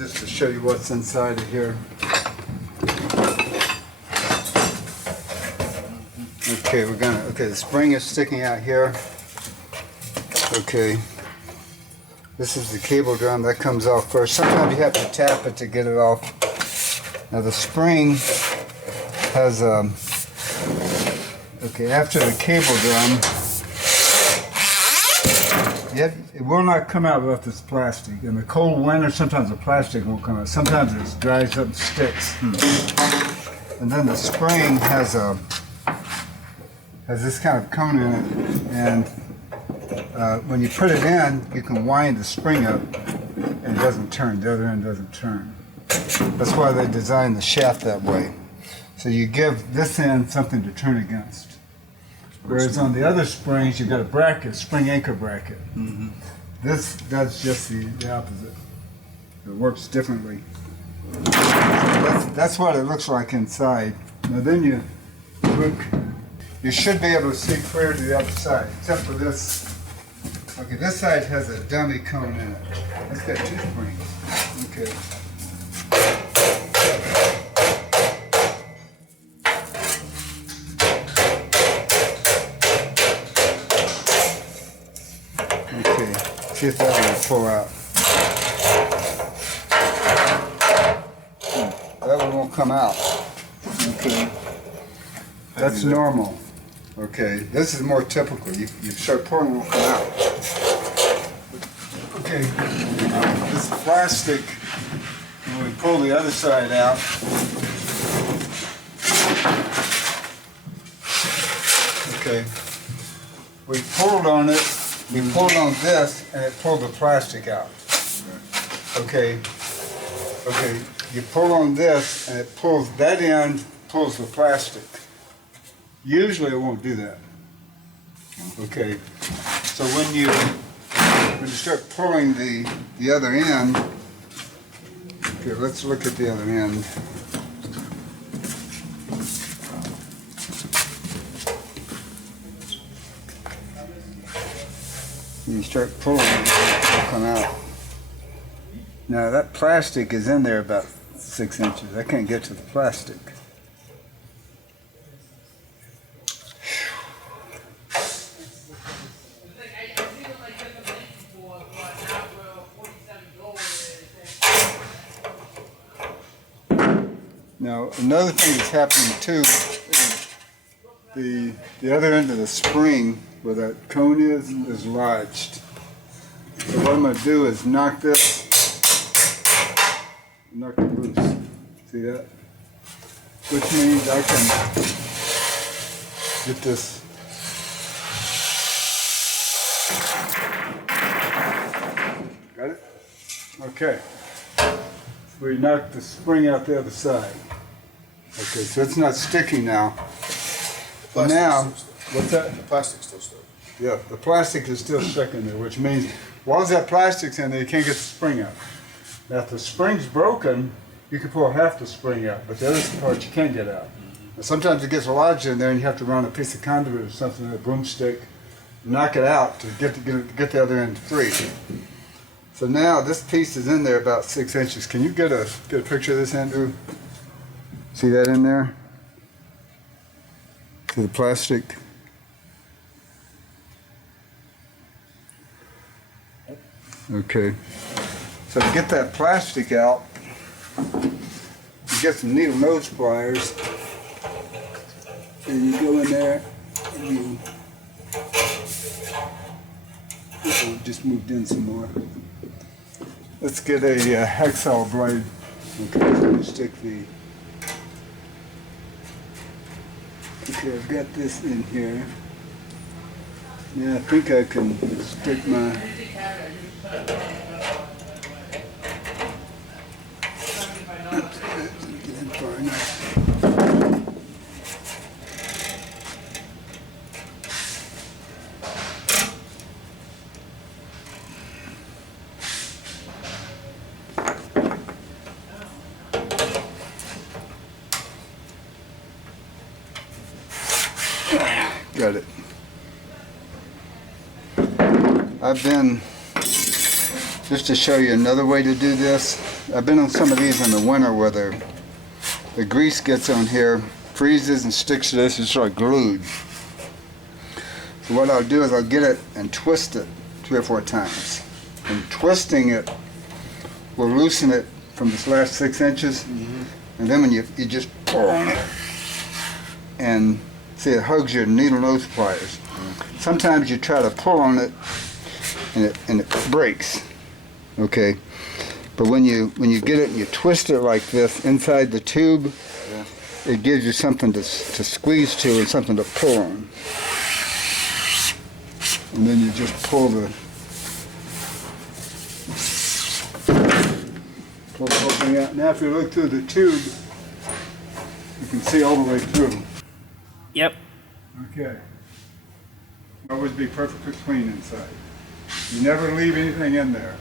just to show you what's inside of here. Okay, the spring is sticking out here. Okay, this is the cable drum that comes off first. Sometimes you have to tap it to get it off. Now the spring has okay, after the cable drum, it will not come out if it's plastic. In the cold winter, sometimes the plastic won't come out. Sometimes it dries up and sticks. And then the spring has this kind of cone in it, and when you put it in, you can wind the spring up, and it doesn't turn. The other end doesn't turn. That's why they designed the shaft that way. So you give this end something to turn against. Whereas on the other springs, you've got a bracket, spring anchor bracket. This does just the opposite. It works differently. That's what it looks like inside. Now then you look, you should be able to see clear to the other side, except for this. Okay, this side has a dummy cone in it. It's got 2 springs. Okay. See if that will pull out. That one won't come out. Okay. That's normal. Okay. This is more typical. You start pulling, it won't come out. Okay. This plastic, when we pull the other side out, okay. We pulled on it. We pulled on this, and it pulled the plastic out. Okay. Okay. You pull on this, and it pulls that end, pulls the plastic. Usually, it won't do that. Okay. So when you start pulling the other end, okay, let's look at the other end. You start pulling it, it'll come out. Now that plastic is in there about 6 inches. I can't get to the plastic. Now another thing that's happening too is the other end of the spring where that cone is lodged. So what I'm going to do is knock it loose. See that? Which means I can get this. Got it? Okay. We knocked the spring out the other side. Okay, so it's not sticking now. Now, what's that? The plastic's still stuck. Yeah, the plastic is still stuck in there, which means as long as that plastic's in there, you can't get the spring out. Now, if the spring's broken, you can pull half the spring out, but the other part you can't get out. And sometimes it gets lodged in there, and you have to run a piece of conduit or something, a broomstick, knock it out to get the other end free. So now this piece is in there about 6 inches. Can you get a picture of this, Andrew? See that in there? To the plastic. Okay. So to get that plastic out, you get some needle nose pliers, and you go in there and you just moved in some more. Let's get a hacksaw blade. Okay, so you stick the. Okay, I've got this in here. Yeah, I think I can stick my. Get in far enough. Got it. I've been, just to show you another way to do this, I've been on some of these in the winter where the grease gets on here, freezes and sticks to this, it's sort of glued. So what I'll do is I'll get it and twist it 3 or 4 times. And twisting it will loosen it from this last 6 inches. And then when you just pull on it, and see it hugs your needle nose pliers. Sometimes you try to pull on it and it breaks. Okay, but when you get it and you twist it like this inside the tube, it gives you something to squeeze to and something to pull on. And then you just pull the whole thing out. Now if you look through the tube, you can see all the way through. Yep. Okay. Always be perfectly clean inside. You never leave anything in there.